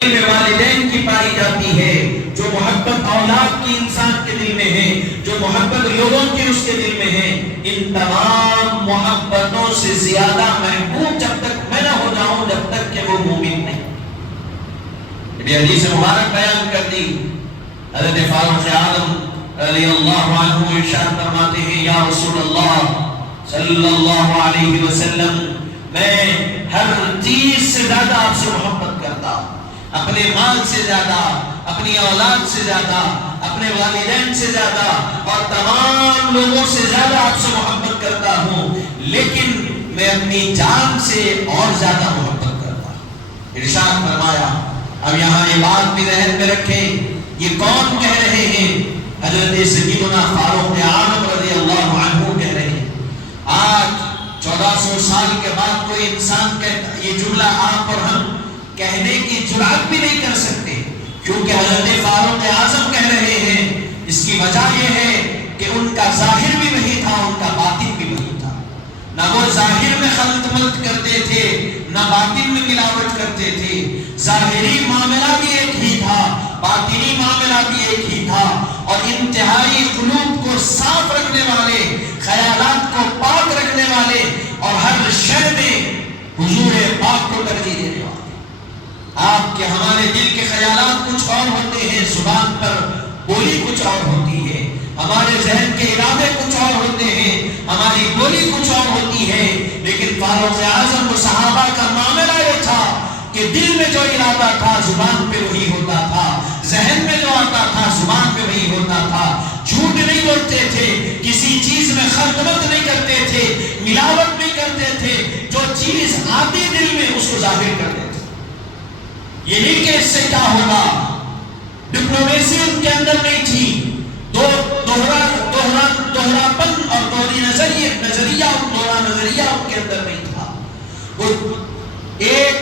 میں والدین کی پائی جاتی ہے، جو محبت اولاد کی انسان کے دل میں ہے، جو محبت لوگوں کی اس کے دل میں ہے، ان تمام محبتوں سے زیادہ محبوب جب تک میں نہ ہو جاؤں جب تک کہ وہ مومن نہیں۔ یہ حدیث مبارک بیان کر دی۔ حضرت فاروق اعظم رضی اللہ عنہ ارشاد فرماتے ہیں، یا رسول اللہ صلی اللہ علیہ وسلم، میں ہر چیز سے زیادہ آپ سے محبت کرتا، اپنے مال سے زیادہ، اپنی اولاد سے زیادہ، اپنے والدین سے زیادہ اور تمام لوگوں سے زیادہ آپ سے محبت کرتا ہوں، لیکن میں اپنی جان سے اور زیادہ محبت کرتا ہوں۔ ارشاد فرمایا، اب یہاں یہ بات بھی ذہن میں رکھیں، یہ کون کہہ رہے ہیں؟ حضرت سیدنا فاروق اعظم رضی اللہ عنہ کہہ رہے ہیں۔ آج 1400 سال کے بعد کوئی انسان کہتا، یہ جملہ آپ اور ہم کہنے کی جرات بھی نہیں کر سکتے، کیونکہ حضرت فاروق اعظم کہہ رہے ہیں۔ اس کی وجہ یہ ہے کہ ان کا ظاہر بھی وہی تھا، ان کا باطن بھی وہی تھا۔ نہ وہ ظاہر میں خلط ملط کرتے تھے، نہ باطن میں ملاوٹ کرتے تھے۔ ظاہری معاملہ بھی ایک ہی تھا، باطنی معاملہ بھی ایک ہی تھا، اور انتہائی قلوب کو صاف رکھنے والے، خیالات کو پاک رکھنے والے، اور ہر شے میں حضور پاک کو ترجیح دینے والے۔ آپ کے ہمارے دل کے خیالات کچھ اور ہوتے ہیں، زبان پر بولی کچھ اور ہوتی ہے، ہمارے ذہن کے ارادے کچھ اور ہوتے ہیں، ہماری بولی کچھ اور ہوتی ہے، لیکن فاروق اعظم و صحابہ کا معاملہ یہ تھا کہ دل میں جو ارادہ تھا زبان پہ وہی ہوتا تھا، ذہن میں جو آتا تھا زبان پہ وہی ہوتا تھا۔ جھوٹ نہیں بولتے تھے، کسی چیز میں خلط نہیں کرتے تھے، ملاوٹ نہیں کرتے تھے، جو چیز آتی دل میں اس کو ظاہر کرتے تھے۔ یہ نہیں کہ اس سے کیا ہوگا، ڈپلومیسی ان کے اندر نہیں تھی، دوہراپن اور دوہری نظریہ ان کے اندر نہیں تھا۔ وہ ایک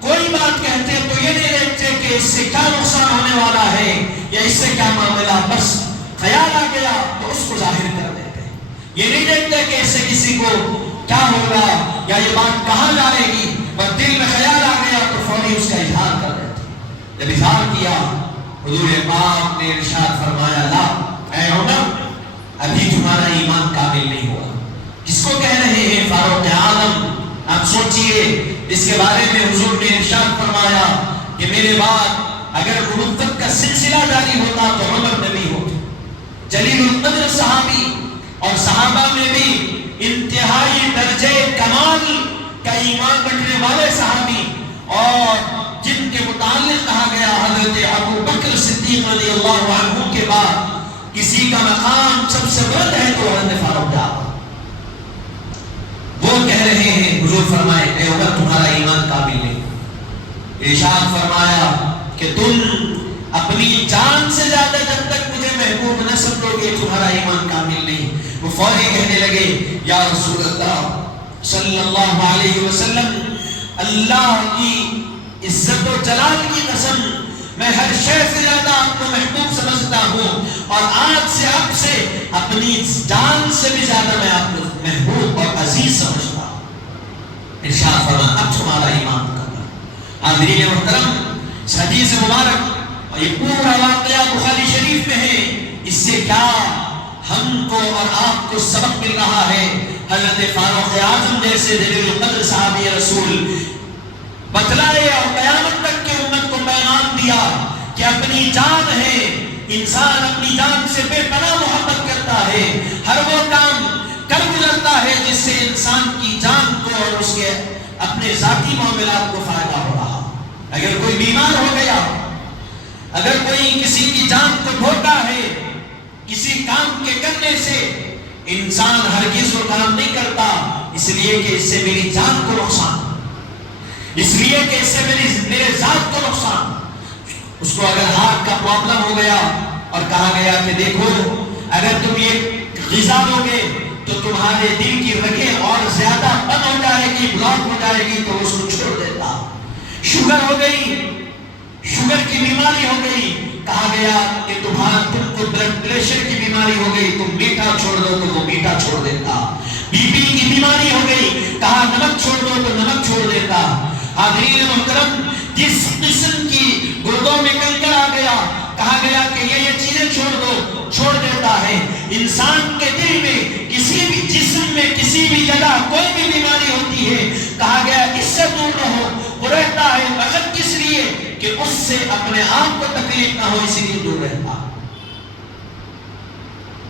کوئی بات کہتے تو یہ نہیں دیکھتے کہ اس سے کیا نقصان ہونے والا ہے یا اس سے کیا معاملہ، بس خیال آ گیا تو اس کو ظاہر کر دیتے۔ یہ نہیں دیکھتے کہ اس سے کسی کو کیا ہوگا یا یہ بات کہاں جائے گی، بس دل میں خیال آ گیا تو فوری اس کا اظہار کر دیتے۔ جب اظہار کیا، حضور پاک نے ارشاد فرمایا، لا اے عمر، ابھی تمہارا ایمان کامل نہیں ہوا۔ کس کو کہہ رہے ہیں؟ فاروق اعظم۔ آپ سوچئے، اس کے بارے میں حضور نے ارشاد فرمایا کہ میرے بعد اگر نبوت کا سلسلہ جاری ہوتا تو عمر نبی ہوتے۔ جلیل القدر صحابی، اور صحابہ میں بھی انتہائی درجے کمال کا ایمان رکھنے والے صحابی، اور جن کے متعلق کہا گیا حضرت ابو بکر صدیق رضی اللہ عنہ کے بعد کسی کا مقام سب سے بلند ہے تو حضرت فاروق اعظم۔ وہ کہہ رہے ہیں، حضور فرمائے، اے عمر تمہارا ایمان کامل نہیں۔ ارشاد فرمایا کہ تم اپنی جان سے زیادہ جب تک مجھے محبوب نہ سمجھو گے تمہارا ایمان کامل نہیں۔ وہ فوری کہنے لگے، یا رسول اللہ صلی اللہ علیہ وسلم، اللہ کی عزت و جلال کی قسم، میں ہر شے سے زیادہ آپ کو محبوب سمجھتا ہوں، اور آج سے اب سے اپنی جان سے بھی زیادہ میں آپ کو محبوب اور عزیز سمجھتا ہوں۔ ارشاد فرمایا، اب تمہارا ایمان کامل۔ حاضرین محترم، اس حدیث مبارک اور یہ پورا واقعہ بخاری شریف میں ہے، اس سے کیا ہم کو اور آپ کو سبق مل رہا ہے؟ حضرت فاروق اعظم جیسے جلیل القدر صحابی رسول بتلائے اور قیامت تک کی امت کو پیغام دیا کہ اپنی جان ہے، انسان اپنی جان سے بے پناہ محبت کرتا ہے، ہر وہ کام کر گزرتا ہے جس سے انسان کی جان کو اور اس کے اپنے ذاتی معاملات کو فائدہ ہو رہا۔ اگر کوئی بیمار ہو گیا، اگر کوئی کسی کی جان کو دھوتا ہے کسی کام کے کرنے سے، انسان ہرگز وہ کام نہیں کرتا اس لیے کہ اس سے میری جان کو نقصان، اس لیے کہ اس سے میرے ذات کو نقصان۔ اس کو اگر ہارٹ کا پرابلم ہو گیا اور کہا گیا کہ دیکھو اگر تم یہ غذا لو گے تو تمہارے دل کی رگیں اور زیادہ بند ہو جائے گی، بلاک ہو جائے گی، تو اس کو چھوڑ دیتا۔ شوگر ہو گئی، شوگر کی بیماری ہو گئی، کہا گیا کہ تم کو بلڈ پریشر کی بیماری ہو گئی، تم میٹھا چھوڑ دو تو وہ میٹھا چھوڑ دیتا۔ بی پی کی بیماری ہو گئی، کہا نمک چھوڑ دو تو نمک چھوڑ دیتا۔ حاضرین محترم، جس قسم کی گردوں میں کنکر آ گیا، کہا گیا کہ یہ چیزیں چھوڑ دو، چھوڑ دیتا ہے۔ انسان کے دل میں کسی بھی جسم میں کسی بھی جگہ کوئی بھی بیماری ہوتی ہے، کہا گیا اس سے دور رہو، وہ رہتا ہے فقط کس لیے کہ اس سے اپنے آپ کو تکلیف نہ ہو، اسی لیے دور رہتا۔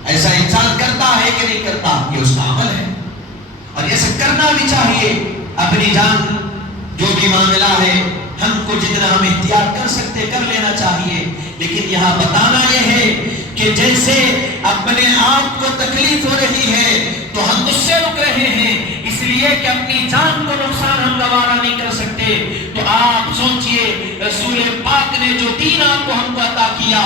ایسا انسان کرتا ہے کہ نہیں کرتا؟ یہ اس کا عمل ہے، اور ایسا کرنا بھی چاہیے۔ اپنی جان جو بھی معاملہ ہے، ہم کو جتنا ہم احتیاط کر سکتے کر لینا چاہیے، لیکن یہاں بتانا یہ ہے کہ جیسے اپنے آپ کو تکلیف ہو رہی ہے تو ہم اس سے رک رہے ہیں، اس لیے کہ اپنی جان کو نقصان ہم گوارا نہیں کر سکتے۔ تو آپ سوچئے رسول پاک نے جو دین آپ کو ہم کو عطا کیا،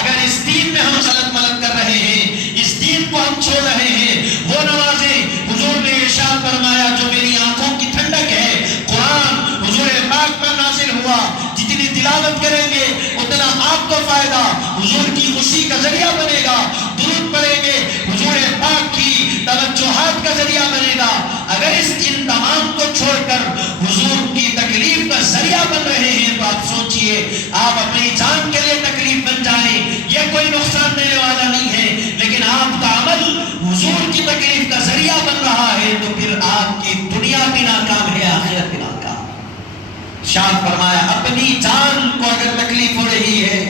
اگر اس دین میں ہم غلط ملت کر رہے ہیں، اس دین کو ہم چھوڑ رہے ہیں، وہ نمازیں حضور نے ارشاد فرمایا جو میری آنکھوں کی ٹھنڈک ہے، قرآن حضور پاک پر نازل ہوا، جتنی تلاوت کریں گے اتنا آپ کو فائدہ، حضور کی خوشی کا ذریعہ بنے گا، درود پڑھیں گے حضور پاک کی توجہات کا ذریعہ بنے گا۔ اگر ان تمام کو چھوڑ کر حضور کی تکلیف کا ذریعہ بن رہے ہیں تو آپ سوچئے آپ اپنی جان کے لیے تکلیف بن جائیں، یہ کوئی نقصان دینے والا نہیں ہے، لیکن آپ کا عمل حضور کی تکلیف کا ذریعہ بن رہا ہے تو پھر آپ کی دنیا بھی ناکام ہے، آخرت بھی ناکام۔ شاد فرمایا اپنی جان کو اگر تکلیف ہو رہی ہے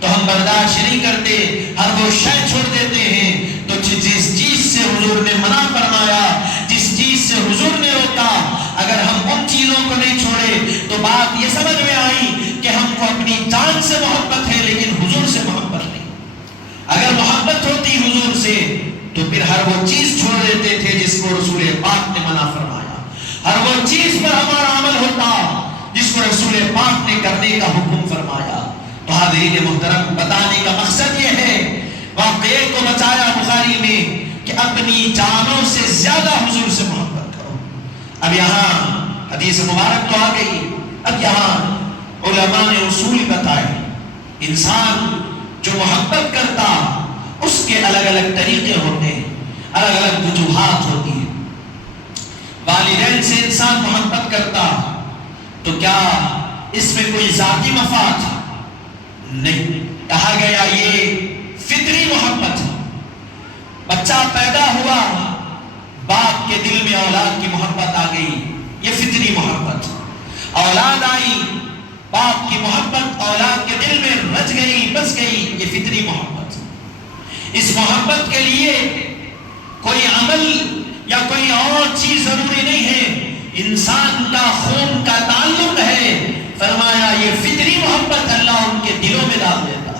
تو ہم برداشت نہیں کرتے، ہر وہ شے چھوڑ دیتے ہیں۔ تو جس چیز سے حضور نے منع فرمایا، جس چیز سے حضور نے روکا، اگر ہم ان چیزوں کو نہیں چھوڑے تو بات یہ سمجھ میں آئی کہ ہم کو اپنی جان سے محبت ہے لیکن حضور سے محبت نہیں۔ اگر محبت ہوتی حضور سے تو پھر ہر وہ چیز چھوڑ دیتے تھے جس کو رسول پاک نے منع فرمایا، ہر وہ چیز پر ہمارا عمل ہوتا جس کو رسول پاک نے کرنے کا حکم فرمایا۔ تو حاضرین محترم، بتانے کا مقصد یہ ہے، واقعے کو بتایا بخاری میں کہ اپنی جانوں سے زیادہ حضور سے محبت کرو۔ اب یہاں حدیث مبارک تو آ گئی، اب یہاں علماء نے اصول بتائے، انسان جو محبت کرتا اس کے الگ الگ طریقے ہوتے ہیں، الگ الگ وجوہات ہوتی ہیں۔ والدین سے انسان محبت کرتا تو کیا اس میں کوئی ذاتی مفاد؟ نہیں، کہا گیا یہ فطری محبت ہے۔ بچہ پیدا ہوا، باپ کے دل میں اولاد کی محبت آ گئی، یہ فطری محبت۔ اولاد آئی، باپ کی محبت اولاد کے دل میں رچ گئی، بس گئی، یہ فطری محبت۔ اس محبت کے لیے کوئی عمل یا کوئی اور چیز ضروری نہیں ہے، انسان کا خون کا تعلق ہے، فرمایا یہ فطری محبت اللہ ان کے دلوں میں ڈال دیتا۔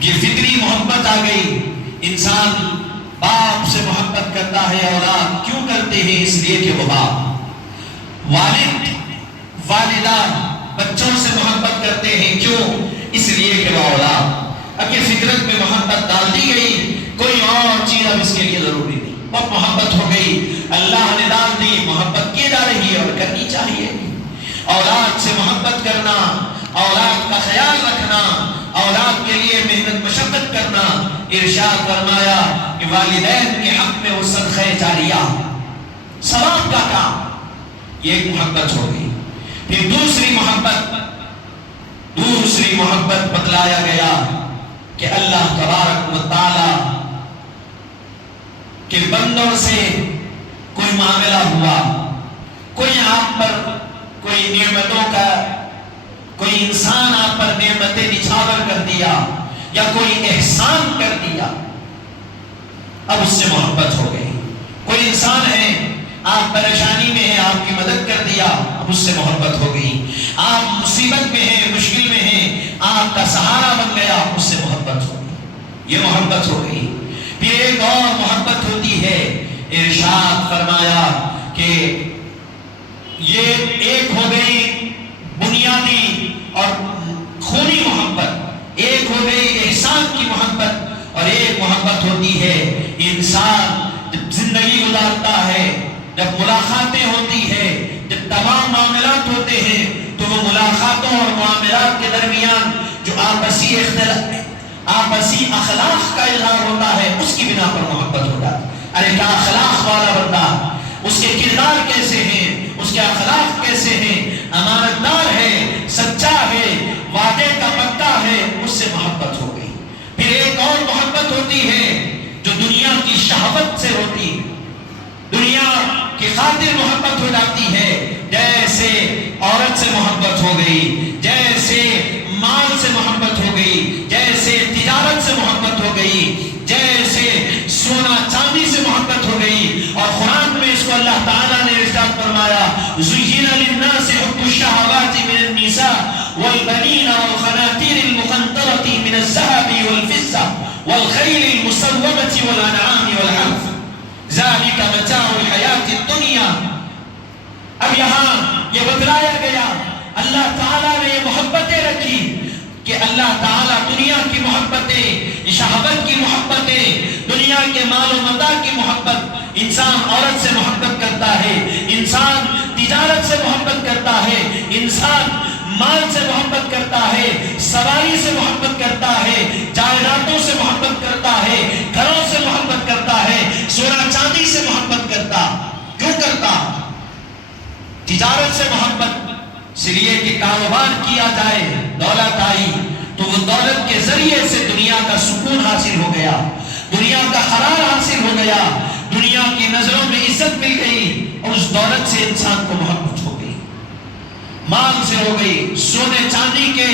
یہ فطری محبت آ گئی، انسان باپ سے محبت کرتا ہے، اولاد کیوں کرتے ہیں؟ اس لیے کہ وہ باپ، والد والدہ بچوں سے محبت کرتے ہیں، کیوں؟ اس لیے کہ وہ اولاد۔ اب یہ فطرت میں محبت ڈال دی گئی، کوئی اور چیز اب اس کے لیے ضروری نہیں، بہت محبت ہو گئی، اللہ نے ڈال دی، محبت کی جا رہی ہے اور کرنی چاہیے۔ اولاد سے محبت کرنا، اولاد کا خیال رکھنا، اولاد کے لیے محنت مشقت کرنا، ارشاد فرمایا کہ والدین کے حق میں وہ صدقہ جاریہ، ثواب کا کام، یہ ایک محبت ہو گئی۔ پھر دوسری محبت بتلایا گیا کہ اللہ تبارک و تعالی کے بندوں سے کوئی معاملہ ہوا، کوئی آپ پر کوئی نعمتوں کا، کوئی انسان آپ پر نعمتیں نچھاور کر دیا یا کوئی احسان کر دیا، اب اس سے محبت ہو گئی۔ کوئی انسان ہے آپ پریشانی میں ہیں، آپ کی مدد کر دیا، اب اس سے محبت ہو گئی۔ آپ مصیبت میں ہیں، مشکل میں ہیں، آپ کا سہارا بن گیا، اس سے محبت ہو گئی، یہ محبت ہو گئی۔ پھر ایک اور محبت ہوتی ہے، ارشاد فرمایا کہ یہ ایک ہو گئی بنیادی اور خونی محبت، ایک ہو گئی احسان کی محبت، اور ایک محبت ہوتی ہے انسان جب زندگی گزارتا ہے، جب ملاقاتیں ہوتی ہے، جب تمام معاملات ہوتے ہیں تو وہ ملاقاتوں اور معاملات کے درمیان جو آپسی اخلاق کا اظہار ہوتا ہے، اس کی بنا پر محبت ہوتا ہے۔ ارے کیا اخلاق والا بندہ، اس کے کردار کیسے ہیں، اس کے اخلاق کیسے ہیں، امانت دار ہے، سچا ہے، وعدے کا پکا ہے، اس سے محبت ہو گئی۔ پھر ایک اور محبت ہوتی ہے جو دنیا کی شہوت سے ہوتی ہے، دنیا کی خاطر محبت ہو جاتی ہے، جیسے عورت سے محبت ہو گئی، جیسے مال سے محبت ہو گئی، جیسے تجارت سے محبت ہو گئی، جیسے سونا چاندی سے محبت ہو گئی۔ اور قرآن میں اس کو اللہ تعالیٰ نے ارشاد فرمایا زُيِّنَ لِلنَّاسِ حُبُّ الشَّهَوَاتِ مِنَ النِّسَاءِ وَالْبَنِينَ وَالْقَنَاطِيرِ الْمُقَنطَرَةِ مِنَ الذَّهَبِ وَالْفِضَّةِ وَالْخَيْلِ الْمُسَوَّمَةِ وَالْأَنْعَامِ وَالْحَرْثِ ذَلِكَ مَتَاعُ الْحَيَاةِ الدُّنْيَا۔ اب یہاں یہ بتلایا گیا اللہ تعالیٰ نے یہ محبتیں رکھی کہ اللہ تعالیٰ دنیا کی محبتیں، شہوت کی محبتیں، دنیا کے مال و متاع کی محبت، انسان عورت سے محبت کرتا ہے، انسان تجارت سے محبت کرتا ہے، انسان مال سے محبت کرتا ہے، سواری سے محبت کرتا ہے، جائیدادوں سے محبت کرتا ہے، گھروں سے محبت کرتا ہے، سونا چاندی سے محبت کرتا۔ کیوں کرتا؟ تجارت سے محبت، اس لیے کہ کاروبار کیا جائے، دولت آئی تو وہ دولت کے ذریعے سے دنیا کا سکون حاصل ہو گیا، دنیا کا قرار حاصل ہو گیا، دنیا کی نظروں میں عزت مل گئی، اور اس دولت سے انسان کو محبت ہو گئی، مال سے ہو گئی۔ سونے چاندی کے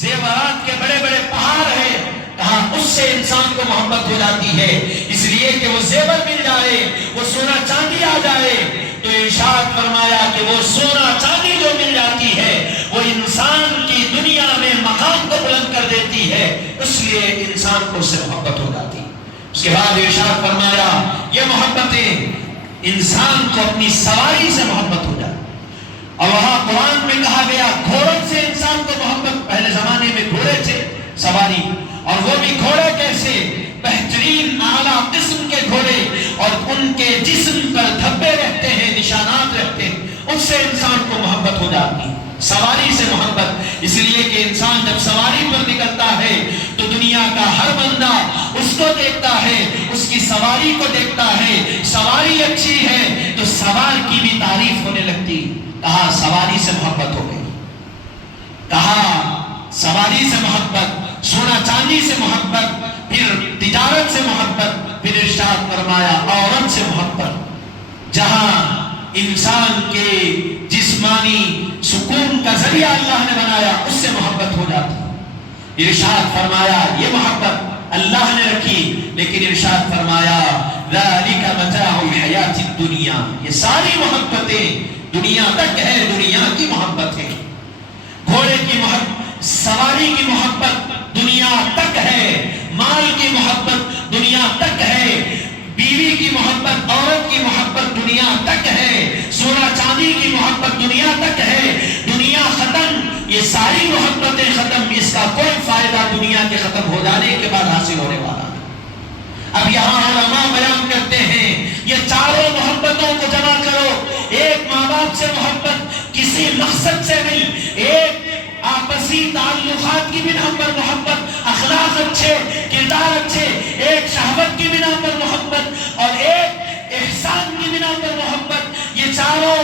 زیورات کے بڑے بڑے پہاڑ ہیں، کہاں اس سے انسان کو محبت ہو جاتی ہے، اس لیے کہ وہ زیور مل جائے، وہ سونا چاندی آ جائے تو ارشاد فرمایا کہ وہ سونا چاندی جو مل جاتی ہے وہ انسان کی دنیا میں مقام کو بلند کر دیتی ہے، اس لیے انسان کو اس سے محبت ہو جاتی ہے۔ اس کے بعد ارشاد فرمایا یہ محبتیں انسان کو اپنی سواری سے محبت ہو جاتی، اور وہاں قرآن میں کہا گیا گھوڑوں سے انسان کو محبت۔ پہلے زمانے میں گھوڑے تھے سواری، اور وہ بھی گھوڑے کیسے؟ بہترین اعلیٰ قسم کے گھوڑے، اور ان کے جسم پر دھبے رہتے ہیں، نشانات رہتے ہیں، اس سے انسان کو محبت ہو جاتی، سواری سے محبت۔ اس لیے کہ انسان جب سواری پر نکلتا ہے تو دنیا کا ہر بندہ اس کو دیکھتا ہے، اس کی سواری کو دیکھتا ہے، سواری اچھی ہے تو سوار کی بھی تعریف ہونے لگتی۔ کہا سواری سے محبت ہو گئی، کہا سواری سے محبت، سونا چاندی سے محبت، پھر تجارت سے محبت، پھر ارشاد فرمایا عورت سے محبت۔ جہاں انسان کے جسمانی سکون کا ذریعہ اللہ نے بنایا اس سے محبت ہو جاتی۔ ارشاد فرمایا یہ محبت اللہ نے رکھی، لیکن ارشاد فرمایا ذالک متاع الحیات الدنیا، یہ ساری محبتیں دنیا تک ہے، دنیا کی محبت ہے۔ گھوڑے کی محبت، سواری کی محبت دنیا تک ہے، مال کی محبت دنیا تک ہے، بیوی کی محبت، عورت کی محبت دنیا تک ہے، سونا چاندی کی محبت دنیا تک ہے۔ دنیا ختم، یہ ساری محبتیں ختم، اس کا کوئی فائدہ دنیا کے ختم ہو جانے کے بعد حاصل ہونے والا۔ اب یہاں علماء بیان کرتے ہیں یہ چاروں محبتوں کو جمع کرو، ایک ماں باپ سے محبت کسی مقصد سے نہیں، ایک آپسی تعلقات کی بنا پر محبت، اخلاق اچھے، کردار اچھے، ایک شہوت کی بنا پر محبت، اور ایک احسان کی بنا پر محبت، یہ چاروں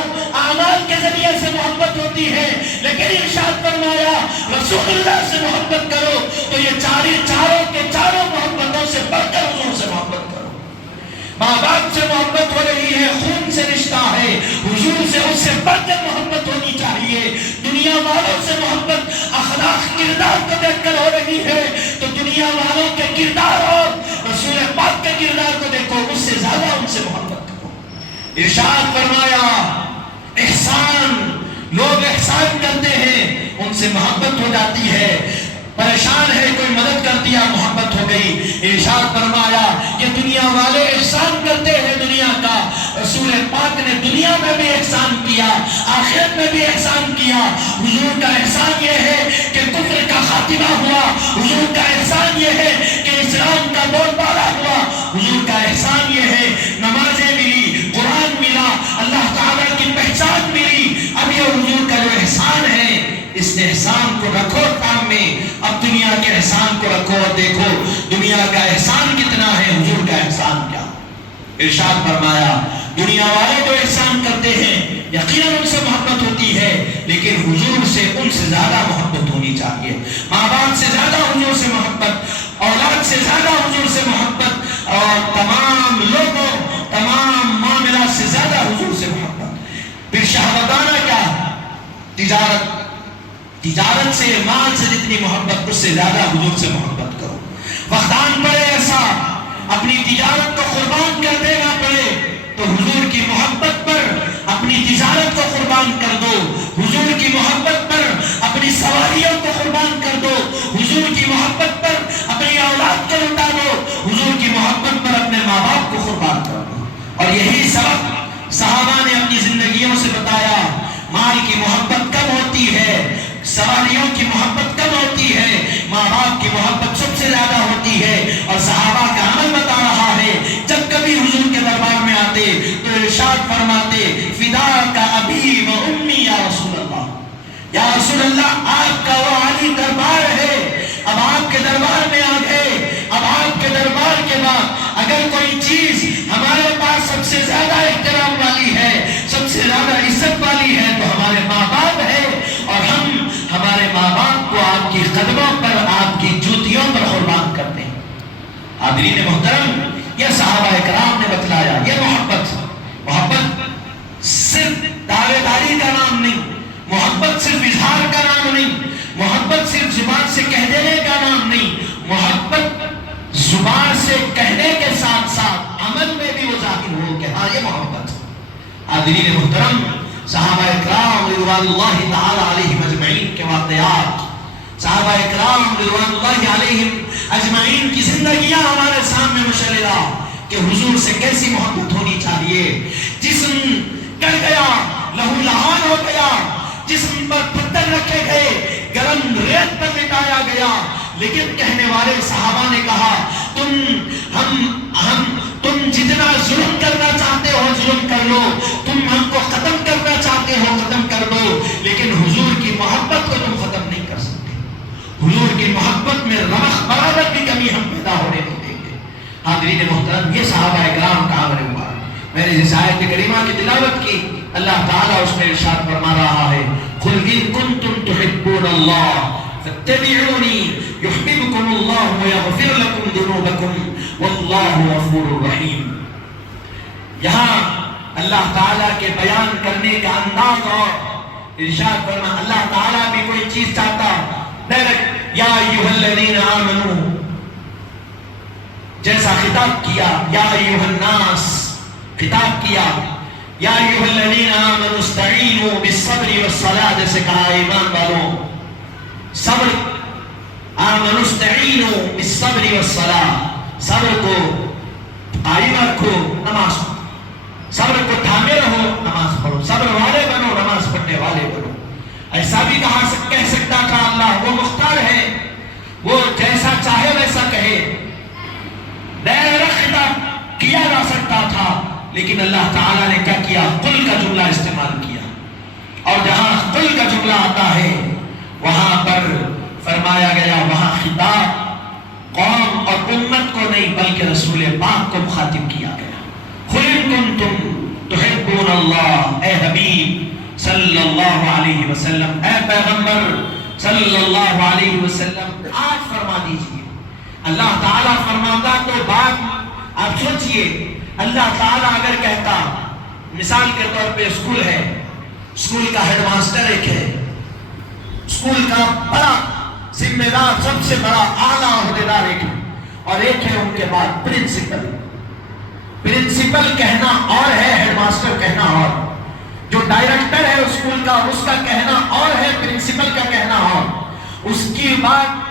اعمال کے ذریعے سے محبت ہوتی ہے۔ لیکن ارشاد فرمایا رسول اللہ سے محبت کرو تو یہ چاروں کے چاروں محبتوں سے بڑھ کر حضور سے محبت کرو۔ ماں باپ سے محبت ہو رہی ہے، خون سے رشتہ ہے، حضور سے اس سے بڑھ کر محبت ہونی چاہیے۔ دنیا والوں سے محبت اخلاق کردار کو دیکھ کر ہو رہی ہے تو دنیا والوں کے کردار اور رسول پاک کے کردار کو دیکھو، اس سے زیادہ ان سے محبت کرو۔ ارشاد فرمایا احسان، لوگ احسان کرتے ہیں ان سے محبت ہو جاتی ہے، پریشان ہے کوئی مدد کر دیا محبت ہو گئی۔ ارشاد فرمایا کہ دنیا والے احسان کرتے ہیں دنیا کا، رسول پاک نے دنیا میں بھی احسان کیا، آخرت میں بھی احسان کیا۔ حضور کا احسان یہ ہے کہ کفر کا خاتمہ ہوا، حضور کا احسان یہ ہے کہ اسلام کا بول بالا ہوا، حضور کا احسان یہ ہے نمازیں ملی، قرآن ملا، اللہ تعالیٰ کی پہچان ملی۔ اب یہ حضور کا جو احسان ہے اس احسان کو رکھو کام میں، اب دنیا کے احسان کو رکھو اور دیکھو دنیا کا احسان کتنا ہے، حضور کا احسان کیا۔ ارشاد فرمایا دنیا والے جو احسان کرتے ہیں یقیناً ان سے محبت ہوتی ہے، لیکن حضور سے ان سے زیادہ محبت ہونی چاہیے۔ ماں باپ سے زیادہ حضور سے محبت، اولاد سے زیادہ حضور سے محبت، اور تمام لوگوں، تمام معاملات سے زیادہ حضور سے محبت۔ پھر شہوتانہ کیا؟ تجارت سے، مال سے جتنی محبت اس سے زیادہ حضور سے محبت کرو۔ وقتان پڑے ایسا اپنی تجارت کو قربان کر دینا پڑے تو حضور کی محبت پر اپنی تجارت کو قربان کر دو، حضور کی محبت پر اپنی سواریوں کو قربان کر دو، حضور کی محبت پر اپنی اولاد کو لٹا دو، حضور کی محبت پر اپنے ماں باپ کو قربان کر دو۔ اور یہی سبق صحابہ نے اپنی زندگیوں سے بتایا۔ مال کی محبت کم ہوتی ہے، سواریوں کی محبت کم ہوتی ہے، ماں باپ کی محبت سب سے زیادہ ہوتی ہے۔ اور صحابہ کا عمل بتا رہا ہے، جب کبھی حضور کے دربار میں آتے تو ارشاد فرماتے، فداک ابی و امی یا رسول اللہ، یا رسول اللہ آپ کا وہ عالی دربار ہے، اب آپ کے دربار میں آ گئے، اب آپ کے دربار کے بعد اگر کوئی چیز ہمارے پاس سب سے زیادہ احترام والی ہے، سب سے زیادہ عزت والی ہے تو ہمارے ماں باپ ہے، اور ہم ہمارے ماں باپ کو آپ کی قدموں پر، آپ کی جوتیوں پر قربان کرتے ہیں۔ حاضرین محترم، یہ صحابہ کرام نے بتلایا، یہ محبت صرف دعوے داری کا نام نہیں، محبت صرف اظہار کا نام نہیں، محبت صرف زبان سے کہہ دینے کا نام نہیں، محبت زبان سے کہنے کے ساتھ ساتھ عمل میں بھی وہ ظاہر ہو کہ ہاں یہ محبت۔ حاضرین محترم، صحابہ اکرام رضوان اللہ تعالی علیہم اجمعین کے واقعات، صحابہ اکرام رضوان اللہ علیہم اجمعین کی زندگیاں ہمارے سامنے مشررہ کہ حضور سے کیسی محبت ہونی چاہیے۔ جسم کر گیا، لہو لہان ہو گیا، جسم پر پتھر رکھے گئے، گرم ریت پر لٹایا گیا، لیکن کہنے والے صحابہ نے کہا تم جتنا ظلم کرنا چاہتے ہو ظلم کر لو، تم ہم کو ختم کرنا چاہتے ہو ختم کر دو، لیکن حضور کی محبت کو تم ختم نہیں کر سکتے۔ حضور کی محبت میں رمق برابر بھی کمی ہم پیدا ہونے نہیں دیں گے۔ حاضرین محترم، یہ صحابہ کرام کا عمل ہوا۔ میں نے جس آیت کریمہ کی تلاوت کی، اللہ تعالیٰ اس میں ارشاد فرما رہا ہے، قُلْ إِن كُنتُمْ تُحِبُّونَ اللَّهَ فاتبعوني يحببكم الله ويغفر لكم ذنوبكم والله غفور رحيم۔ یہاں اللہ تعالیٰ کے بیان کرنے کا انداز اور ارشاد فرما، اللہ تعالیٰ بھی کوئی چیز چاہتا ڈائریکٹ یا ایھا الذین آمنو جیسا خطاب کیا، یا ایھا الناس خطاب کیا، یا ایھا الذین آمنوا استعینوا بالصبر والصلاۃ، جیسے کہا ایمان والوں صبر، آمنوا استعینوا بالصبر والصلاۃ، صبر کو قائم رکھو، نماز پڑھو، صبر کو تھامے رہو، نماز پڑھو، صبر والے بنو، نماز پڑھنے والے بنو۔ ایسا بھی کہہ سکتا تھا اللہ، وہ مختار ہے، وہ جیسا چاہے ویسا کہے، ڈائریکٹ خطاب کیا جا سکتا تھا، لیکن اللہ تعالیٰ نے کیا کیا؟ قل کا جملہ استعمال کیا، اور جہاں قل کا جملہ آتا ہے وہاں پر فرمایا گیا، وہاں خطاب قوم اور امت کو نہیں بلکہ رسول پاک کو مخاطب کیا گیا۔ قُلْ إِن كُنتُمْ تُحِبُّونَ اللَّهَ، اے حبیب صلی اللہ علیہ وسلم، اے پیغمبر صلی اللہ علیہ وسلم، آج فرما دیجئے۔ اللہ تعالیٰ فرماتا تو بات آپ سوچئے، اللہ تعالیٰ اگر کہتا، مثال کے طور پہ اسکول ہے، اسکول کا ہیڈ ماسٹر ایک ہے، اسکول کا بڑا ذمہ دار، سب سے بڑا اعلیٰ عہدیدار ایک ہے، اور ایک ہے ان کے بعد پرنسپل۔ پرنسپل کہنا اور ہے، ہیڈ ماسٹر کہنا اور، جو ڈائریکٹر ہے اسکول کا اس کا کہنا اور ہے، پرنسپل کا کہنا اور، اس کی بات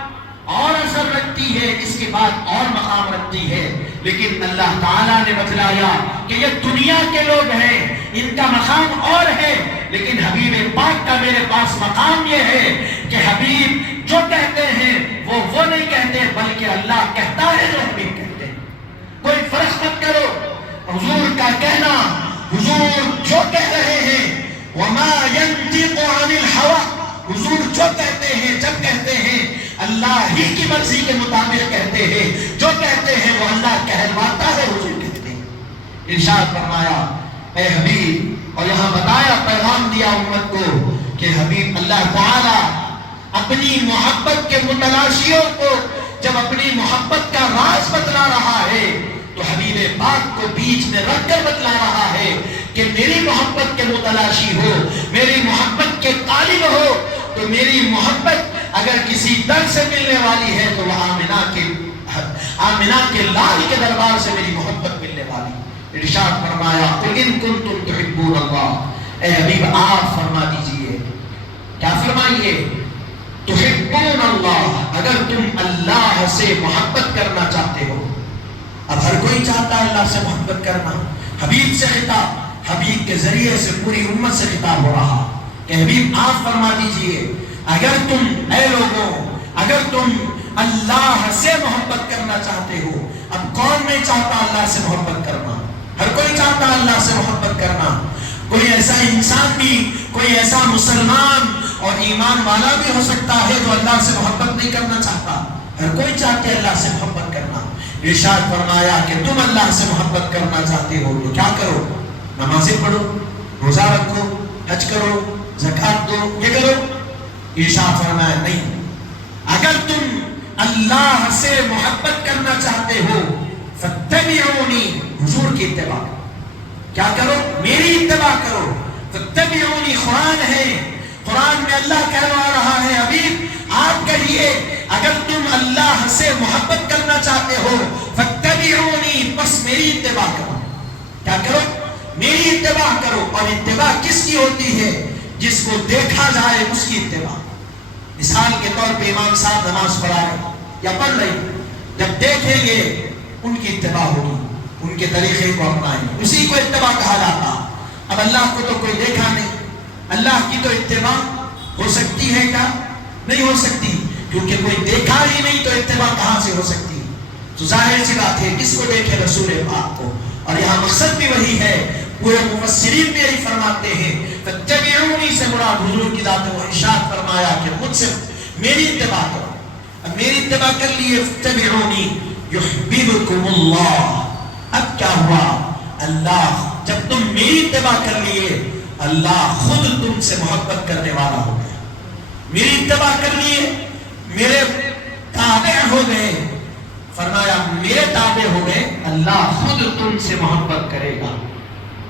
اور اثر رکھتی ہے، اس کی بات اور مقام رکھتی ہے۔ لیکن اللہ تعالیٰ نے بتلایا کہ یہ دنیا کے لوگ ہیں، ان کا مقام اور ہے، لیکن حبیب پاک کا میرے پاس مقام یہ ہے کہ حبیب جو کہتے ہیں وہ نہیں کہتے، بلکہ اللہ کہتا ہے جو حبیب کہتے ہیں۔ کوئی فرق مت کرو، حضور کا کہنا، حضور جو کہہ رہے ہیں، وما ينطق عن الهوى، حضور جو کہتے ہیں جب کہتے ہیں اللہ ہی کی مرضی کے مطابق کہتے ہیں، جو کہتے ہیں وہ اللہ کہلواتا ہے، حضور کہتے ہیں۔ ارشاد فرمایا اے حبیب، اور یہاں بتایا، پیغام دیا امت کو کہ حبیب اللہ تعالی اپنی محبت کے متلاشیوں کو جب اپنی محبت کا راز بتلا رہا ہے تو حبیب پاک کو بیچ میں رکھ کر بتلا رہا ہے کہ میری محبت کے متلاشی ہو، میری محبت کے طالب ہو، تو میری محبت اگر کسی در سے ملنے والی ہے تو وہ آمنہ کے لال کے دربار سے میری محبت ملنے والی۔ ارشاد فرمایا قل ان کنتم تحبون اللہ، اے حبیب آپ فرما دیجئے، کیا فرمائیے؟ تحبون اللہ، اگر تم اللہ سے محبت کرنا چاہتے ہو۔ اب ہر کوئی چاہتا ہے اللہ سے محبت کرنا، حبیب سے خطاب، حبیب کے ذریعے سے پوری امت سے خطاب ہو رہا کہ حبیب آپ فرما دیجئے اگر تم، اے لوگوں، اگر تم اللہ سے محبت کرنا چاہتے ہو۔ اب کون نہیں چاہتا اللہ سے محبت کرنا؟ ہر کوئی چاہتا ہے اللہ سے محبت کرنا۔ کوئی ایسا انسان بھی، کوئی ایسا مسلمان اور ایمان والا بھی ہو سکتا ہے جو اللہ سے محبت نہیں کرنا چاہتا۔ ہر کوئی چاہتے ہے اللہ سے محبت کرنا۔ ارشاد فرمایا کہ تم اللہ سے محبت کرنا چاہتے ہو تو کیا کرو؟ نمازیں پڑھو، روزہ رکھو، حج کرو، زکات دو، یہ کرو۔ ارشاد فرمایا نہیں، اگر تم اللہ سے محبت کرنا چاہتے ہو فاتبعونی، حضور کی اتباع کرو۔ کیا کرو؟ میری اتباع کرو۔ فاتبعونی قرآن ہے، قرآن میں اللہ کہہ رہا ہے حبیب آپ کہیے اگر تم اللہ سے محبت کرنا چاہتے ہو فاتبعونی، پس میری اتباع کرو۔ کیا کرو؟ میری اتباع کرو۔ اور اتباع کس کی ہوتی ہے؟ جس کو دیکھا جائے اس کی اتباع۔ مثال کے طور پہ امام صاحب نماز پڑھا رہے یا پڑھ رہے، جب دیکھیں گے ان کی اتباع ہوگی، ان کے طریقے کو اپنائیں گے، اسی کو اتباع کہا جاتا۔ اب اللہ کو تو کوئی دیکھا نہیں، اللہ کی تو اتباع ہو سکتی ہے کیا؟ نہیں ہو سکتی، کیونکہ کوئی دیکھا ہی نہیں تو اتباع کہاں سے ہو سکتی؟ تو ظاہر سی بات ہے کس کو دیکھے؟ رسول پاک کو۔ اور یہاں مقصد بھی وہی ہے، پورے مفسرین بھی یہی فرماتے ہیں فاتبعونی سے مراد حضور کی ذات و ارشاد فرمایا کہ مجھ سے میری اتباع کرو۔ اب میری اتباع کر لیے فاتبعونی یحببکم اللہ۔ اب کیا ہوا؟ اللہ جب تم میری اتباع کر لیے اللہ خود تم سے محبت کرنے والا ہو گیا۔ میری اتباع کر لیے میرے تابع ہو گئے، فرمایا میرے تابع ہو گئے، اللہ خود تم سے محبت کرے گا۔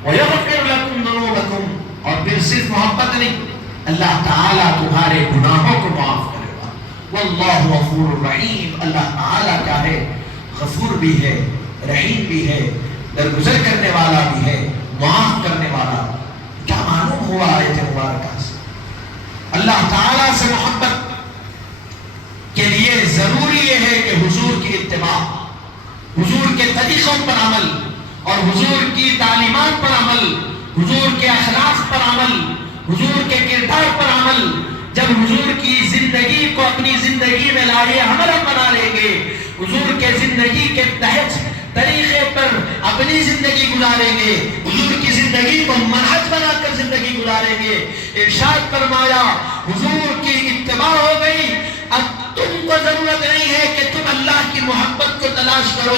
وَيَغْفِرْ لَكُمْ ذُنُوبَكُمْ، اور پھر صرف محبت نہیں، اللہ تعالیٰ تمہارے گناہوں کو معاف کرے گا۔ وَاللَّهُ غَفُورٌ رَحِيمٌ، اللہ تعالیٰ کیا ہے؟ غفور بھی ہے، رحیم بھی ہے، درگزر کرنے والا بھی ہے، معاف کرنے والا۔ کیا معلوم ہوا آیت مبارکہ سے؟ اللہ تعالیٰ سے محبت کے لیے ضروری یہ ہے کہ حضور کی اتباع، حضور کے طریقوں پر عمل اور حضور کی تعلیمات پر عمل، حضور کے اخلاق پر عمل، حضور کے کردار پر عمل۔ جب حضور کی زندگی کو اپنی زندگی میں لائے عمل بنا لیں گے، حضور کے زندگی کے تحت طریقے پر اپنی زندگی گزاریں گے، حضور کی زندگی کو منہج بنا کر زندگی گزاریں گے۔ ارشاد فرمایا حضور کی اتباع ہو گئی، اب تم کو ضرورت نہیں ہے کہ تم اللہ کی محبت کو تلاش کرو،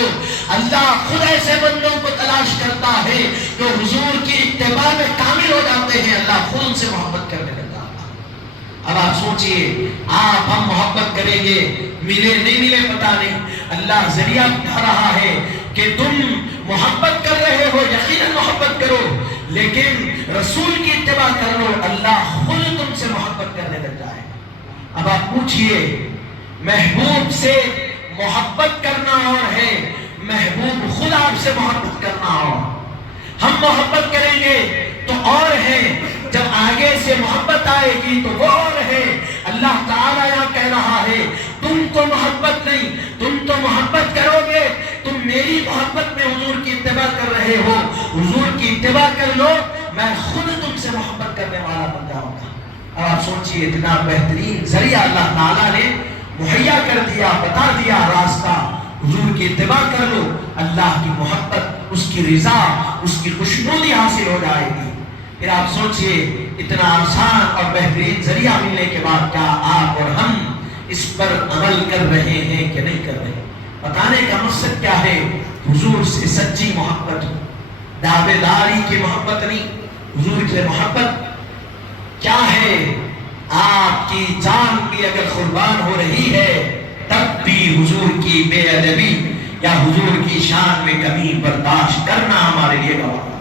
اللہ خود ایسے بندوں کو تلاش کرتا ہے جو حضور کی اتباع میں کامل ہو جاتے ہیں، اللہ خود ان سے محبت کرنے لگتا ہے۔ اب آپ سوچئے آپ ہم محبت کریں گے، ملے نہیں ملے پتہ نہیں، اللہ ذریعہ بتا رہا ہے کہ تم محبت کر رہے ہو، یقیناً محبت کرو، لیکن رسول کی اتباع کر لو، اللہ خود تم سے محبت کرنے لگ جائے۔ اب آپ پوچھئے محبوب سے محبت کرنا اور ہے محبوب خود آپ سے محبت کرنا اور، ہم محبت کریں گے تو اور ہے، جب آگے سے محبت آئے گی تو وہ اور ہے۔ اللہ تعالیٰ یہاں کہہ رہا ہے تم کو محبت نہیں، تم تو محبت کرو گے، تم میری محبت میں حضور کی اتباع کر رہے ہو، حضور کی اتباع کر لو، میں خود تم سے محبت کرنے والا بن جاؤں گا۔ اب آپ سوچئے اتنا بہترین ذریعہ اللہ تعالیٰ نے مہیا کر دیا، بتا دیا راستہ، حضور کی اتباع کر لو، اللہ کی محبت، اس کی رضا، اس کی خوشنودی حاصل ہو جائے گی۔ پھر آپ سوچئے اتنا آسان اور بہترین ذریعہ ملنے کے بعد کیا آپ اور ہم اس پر عمل کر رہے ہیں کہ نہیں کر رہے؟ بتانے کا مقصد کیا ہے؟ حضور سے سچی محبت ہو، دعوے داری کی محبت نہیں، حضور کی محبت کیا ہے؟ آپ کی جان بھی اگر قربان ہو رہی ہے تب بھی حضور کی بے ادبی یا حضور کی شان میں کمی برداشت کرنا ہمارے لیے گوارا۔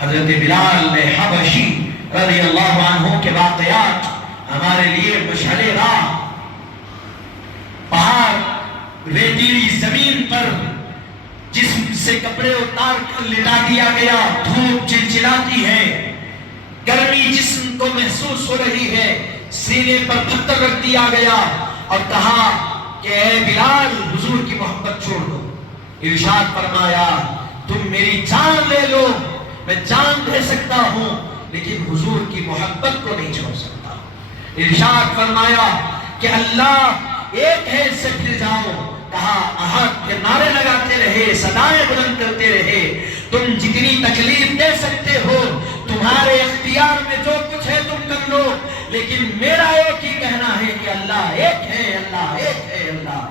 حضرت بلال حبشی رضی اللہ عنہ کے واقعات ہمارے لیے مشعل راہ۔ پہاڑ ریتیلی زمین پر جسم سے کپڑے اتار کر لٹا دیا گیا، دھوپ چلچلاتی ہے، گرمی جسم کو محسوس ہو رہی ہے، سینے پر پتھر رکھ دیا گیا اور کہا کہ اے بلال حضور کی محبت چھوڑ دو۔ ارشاد فرمایا تم میری جان لے لو، میں جان دے سکتا ہوں لیکن حضور کی محبت کو نہیں چھوڑ سکتا۔ ارشاد فرمایا کہ اللہ ایک ہے، اس سے پھر جاؤ۔ کہا احد، کے نعرے لگاتے رہے، صدائیں بلند کرتے رہے، تم جتنی تکلیف دے سکتے ہو، تمہارے اختیار میں جو کچھ ہے تم کر لو، لیکن میرا ایک ہی کہنا ہے کہ اللہ ایک ہے، اللہ ایک ہے، اللہ۔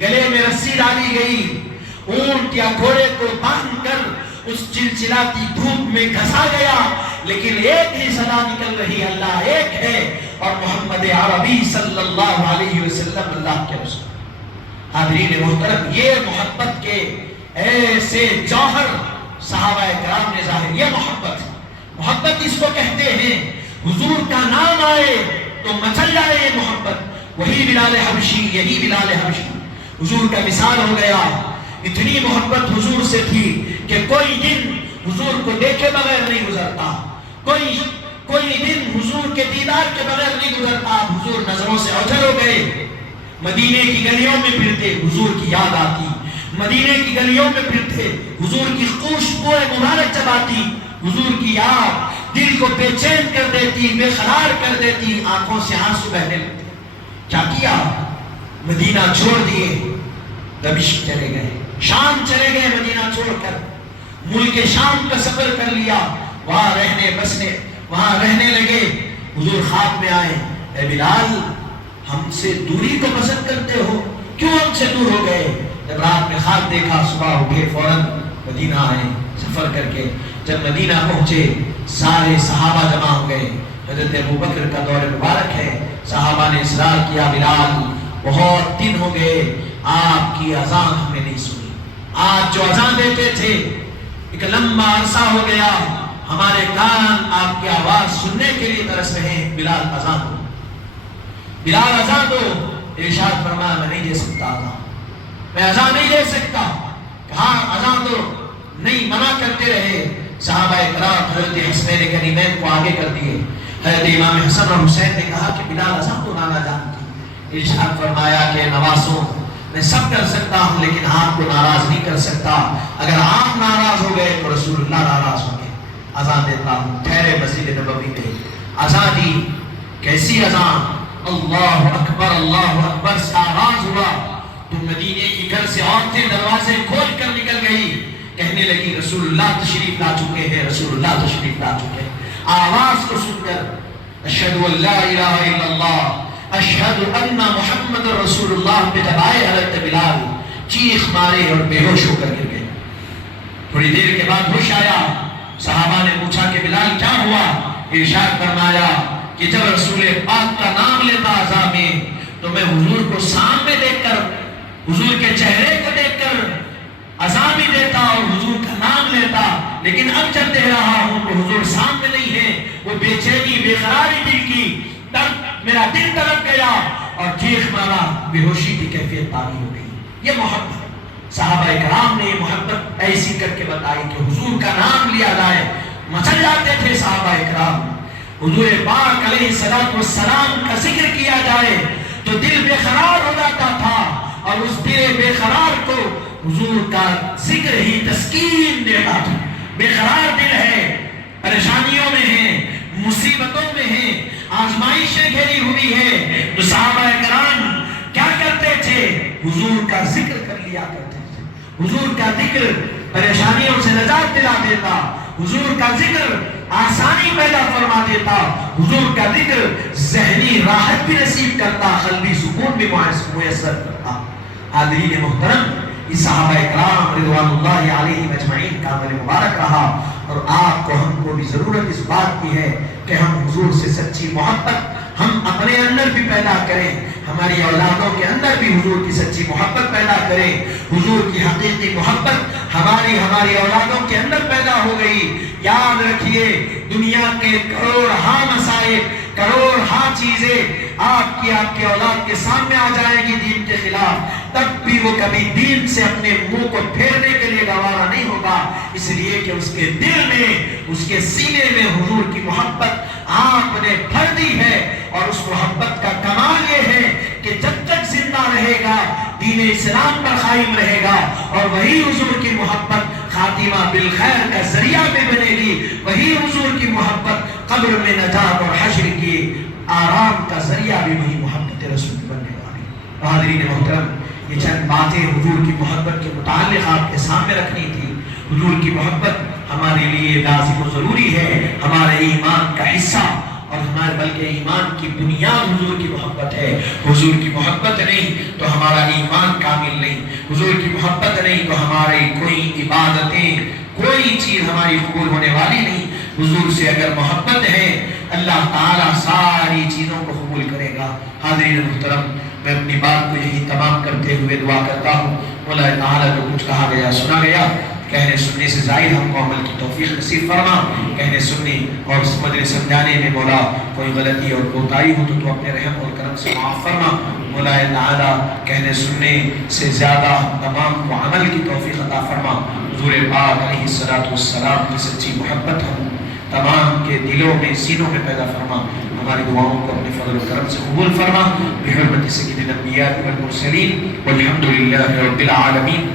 گلے میں رسی ڈالی گئی، اونٹ یا گھوڑے کو باندھ کر اس چلچلاتی دھوپ میں گھسا گیا، لیکن ایک ہی صدا نکل رہی، اللہ ایک ہے اور محمد عربی صلی اللہ علیہ وسلم اللہ کے رسول۔ حاضرین محترم، یہ محبت کے ایسے جوہر صحابہ کرام نے ظاہر، یہ محبت اس کو کہتے ہیں، حضور کا نام آئے تو مچل جائے یہ محبت۔ وہی بلال حبشی، یہی بلال حبشی حضور کا مثال ہو گیا۔ اتنی محبت حضور سے تھی کہ کوئی دن حضور کو دیکھے بغیر نہیں گزرتا، کوئی دن حضور کے دیدار کے بغیر نہیں گزرتا۔ حضور نظروں سے اوجھل ہو گئے، مدینے کی گلیوں میں پھرتے حضور کی یاد آتی، مدینے کی گلیوں میں پھرتے حضور کی خوشبو مبارک جب آتی، حضور کی یاد دل کو بے چین کر دیتی، بے قرار کر دیتی، آنکھوں سے آنسو بہنے لگتے۔ کیا کیا؟ مدینہ چھوڑ دیے، دمشق چلے گئے، شام چلے گئے، مدینہ چھوڑ کر ملک شام کا سفر کر لیا، وہاں رہنے لگے۔ حضور خواب میں آئے، اے بلال ہم سے دوری کو پسند کرتے ہو، کیوں ہم سے دور ہو گئے؟ جب رات میں خواب دیکھا، صبح اٹھے، فوراً مدینہ آئے سفر کر کے۔ جب مدینہ پہنچے سارے صحابہ جمع ہو گئے، حضرت ابوبکر کا دور مبارک ہے، صحابہ نے اصرار کیا بلال بہت دن ہو گئے آپ کی اذان ہمیں نہیں سنی، آج جو اذان دیتے تھے ایک لمبا عرصہ ہو گیا، ہمارے کان آپ کی آواز سننے کے لیے ترس رہے ہیں، بلال اذان دو، بلال اذان دو۔ ارشاد فرمایا میں نہیں دے سکتا اذان، میں اذان نہیں دے سکتا۔ کہا اذان دو، نہیں، منع کرتے رہے۔ صحابہ کرام حضرت حسنین کریمین کو آگے کر دیے، حضرت امام حسن اور حسین نے کہا کہ بلال اذان دو، نانا جان کی۔ ارشاد فرمایا کہ نواسوں میں سب کر سکتا ہوں لیکن آپ کو ناراض نہیں کر سکتا، اگر آپ ناراض ہو گئے تو رسول اللہ ناراض ہوں گے۔ اذان دیتا ہوں۔ ٹھہرے مسجد نبوی میں، اذان دی۔ کیسی اذان؟ اللہ اکبر سے آغاز ہوا تو مدینے کی گھر سے عورتیں دروازے کھول کر نکل گئی، کہنے لگی رسول اللہ تشریف لا چکے ہیں، رسول اللہ تشریف لا چکے ہیں۔ آواز کو سن کر اشہد ان لا الہ الا اللہ اشہد ان محمد رسول اللہ پہ جب آئے حضرت بلال چیخ مارے اور بے ہوش ہو کر گر گئے۔ تھوڑی دیر کے بعد ہوش آیا، صحابہ نے پوچھا کہ بلال کیا ہوا؟ ارشاد فرمایا کہ جب رسول پاک کا نام لیتا اذان میں تو میں حضور کو سامنے دیکھ کر، حضور کے چہرے کو دیکھ کر اذان بھی دیتا اور حضور کا نام لیتا، لیکن اب جب دے رہا ہوں تو حضور سامنے نہیں ہے، وہ بے چینی، بے قراری دل کی، تب میرا دل تڑپ گیا اور چیخ مارا، بے ہوشی کی کیفیت تاری ہو گئی۔ یہ محبت، صحابہ کرام نے یہ محبت ایسی کر کے بتائی کہ حضور کا نام لیا جائے، مچل جاتے تھے صحابہ کرام۔ حضور پاک علیہ السلام کا ذکر کیا جائے تو دل بے قرار ہو جاتا تھا، اور اس دل بے قرار کو حضور کا ذکر ہی تسکین دیتا تھا۔ بے قرار دل ہے، پریشانیوں میں ہے، مصیبتوں میں ہے، آزمائشیں گھیری ہوئی ہے، تو صحابہ کرام کیا کرتے تھے؟ حضور کا ذکر کر لیا کرتے تھے۔ حضور کا ذکر پریشانیوں سے نجات دلا دیتا، حضور کا ذکر آسانی پیدا فرما دیتا، حضور کا ذکر ذہنی راحت بھی نصیب کرتا، قلبی سکون بھی میسر کرتا۔ حاضرین محترم، یہ صحابہ اکرام رضوان اللہ علیہم اجمعین کا عمل مبارک رہا، اور آپ کو ہم کو بھی ضرورت اس بات کی ہے کہ ہم حضور سے سچی محبت ہم اپنے اندر بھی پیدا کریں، ہماری اولادوں کے اندر بھی حضور کی سچی محبت پیدا کریں۔ حضور کی حقیقی محبت ہماری اولادوں کے اندر پیدا ہو گئی۔ یاد رکھیے، دنیا کے کروڑ ہاں مسائل، کروڑ ہاں چیزیں آپ کی اولاد کے سامنے آ جائے گی دین کے خلاف، تب بھی وہ کبھی دین سے اپنے منہ کو پھیرنے کے لیے گوارا نہیں ہوگا، اس لیے کہ اس کے دل میں، اس کے سینے میں حضور کی محبت آپ نے بھر دی ہے۔ اور اس محبت کا کمال یہ ہے کہ جب تک زندہ رہے گا دین اسلام پر قائم رہے گا، اور وہی حضور کی محبت خاتمہ بالخیر کا ذریعہ بھی بنے گی، وہی حضور کی محبت قبر میں نجات اور حشر کی آرام کا ذریعہ بھی وہی محبت رسول بننے والی۔ حاضرین محترم، یہ چند باتیں حضور کی محبت کے متعلق آپ کے سامنے رکھنی تھی۔ حضور کی محبت ہمارے لیے لازم و ضروری ہے، ہمارے ایمان کا حصہ، اور ہمارے بلکہ ایمان کی بنیاد حضور کی محبت ہے۔ حضور کی محبت نہیں تو ہمارا ایمان کامل نہیں، حضور کی محبت نہیں تو ہماری کوئی عبادتیں، کوئی چیز ہماری قبول ہونے والی نہیں۔ حضور سے اگر محبت ہے، اللہ تعالیٰ ساری چیزوں کو قبول کرے گا۔ حاضرین محترم، میں اپنی بات کو یہی تمام کرتے ہوئے دعا کرتا ہوں، مولا تعالیٰ جو کچھ کہا گیا سنا گیا، کہنے سننے سے زائد ہم کو عمل کی توفیق نصیب فرما۔ کہنے سننے اور سمجھنے سمجھانے میں مولا کوئی غلطی اور کوتاہی ہو تو اپنے رحم اور کرم سے معاف فرما۔ مولا تعالیٰ کہنے سننے سے زیادہ تمام کو عمل کی توفیق عطا فرما۔ حضور پاک علیہ السلام کی سچی محبت ہم تمام کے دلوں میں، سینوں میں پیدا فرما۔ ہماری دعاؤں کو اپنے فضل و کرم سے قبول فرما، بحرمت سید الانبیاء والمرسلین، والحمد للہ رب العالمین۔